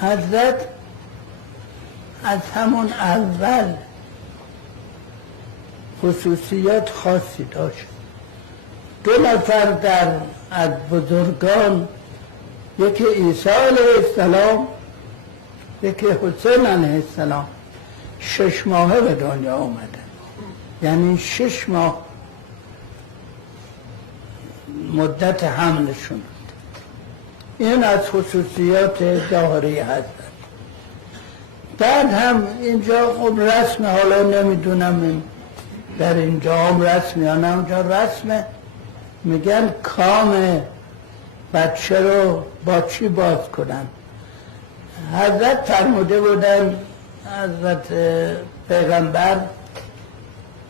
حضرت از همون اول خصوصیات خاصی داشت. 2 نفر از بزرگان، یکی عیسی علیه السلام، یکی حسین علیه السلام، 6 ماهه به دنیا آمدن. یعنی 6 ماه مدت حملشون. این از خصوصیات ظاهری حضرت. بعد هم اینجا خب رسم، حالا نمیدونم در اینجا هم رسم یا نه، اونجا رسمه، میگن کام بچه رو با چی باز کنن. حضرت فرموده بودن، حضرت پیغمبر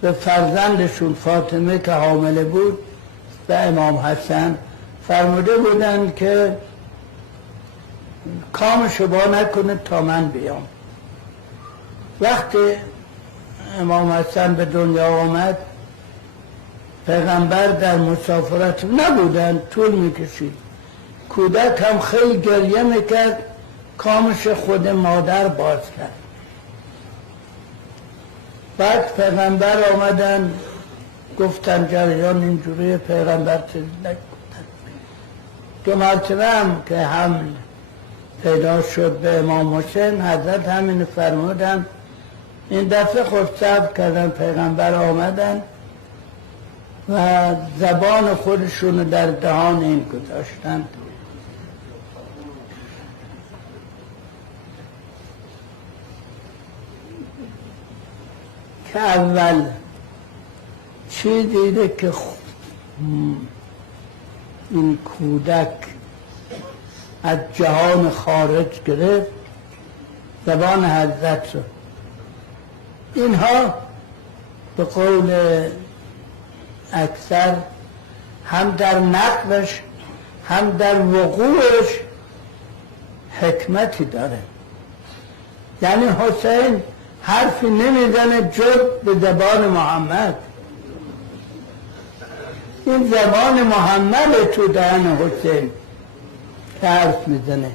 به فرزندشون فاطمه که حامله بود و امام حسن فرموده بودن که کامشو با نکنه تا من بیام. وقتی امام حسن به دنیا آمد، پیغمبر در مسافرت نبودن، طول میکشید. کودک هم خیلی گریه میکرد، کامش خود مادر باز کرد. بعد پیغمبر آمدن گفتن جریان اینجوری، پیغمبر چیز نگفتن. 2 مرتبه هم که حمل پیدا شد به امام حسین، حضرت همین فرمودن. این دفعه خود صبر کردن، پیغمبر آمدن و زبان خودشون در دهان این گذاشتن. که اول چی دیده که این کودک از جهان خارج گرفت، زبان حضرت رو. اینها به قول اکثر هم در نقلش هم در وقوعش حکمتی داره. یعنی حسین حرفی نمیزنه جز به زبان محمد. این زبان محمد تو دهن حسین که حرف میزنه.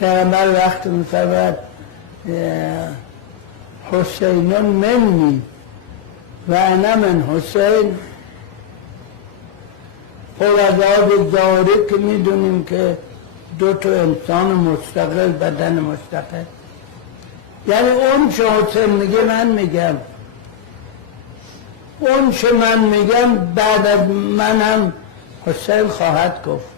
پیغمبر وقت میفرماید حسینون منی و انا من حسین. خب از آب ظاهری که میدونیم که 2 انسان مستقل، بدن مستقل. یعنی اون چه حسین میگه من میگم، اون چه من میگم بعد از منم حسین خواهد گفت.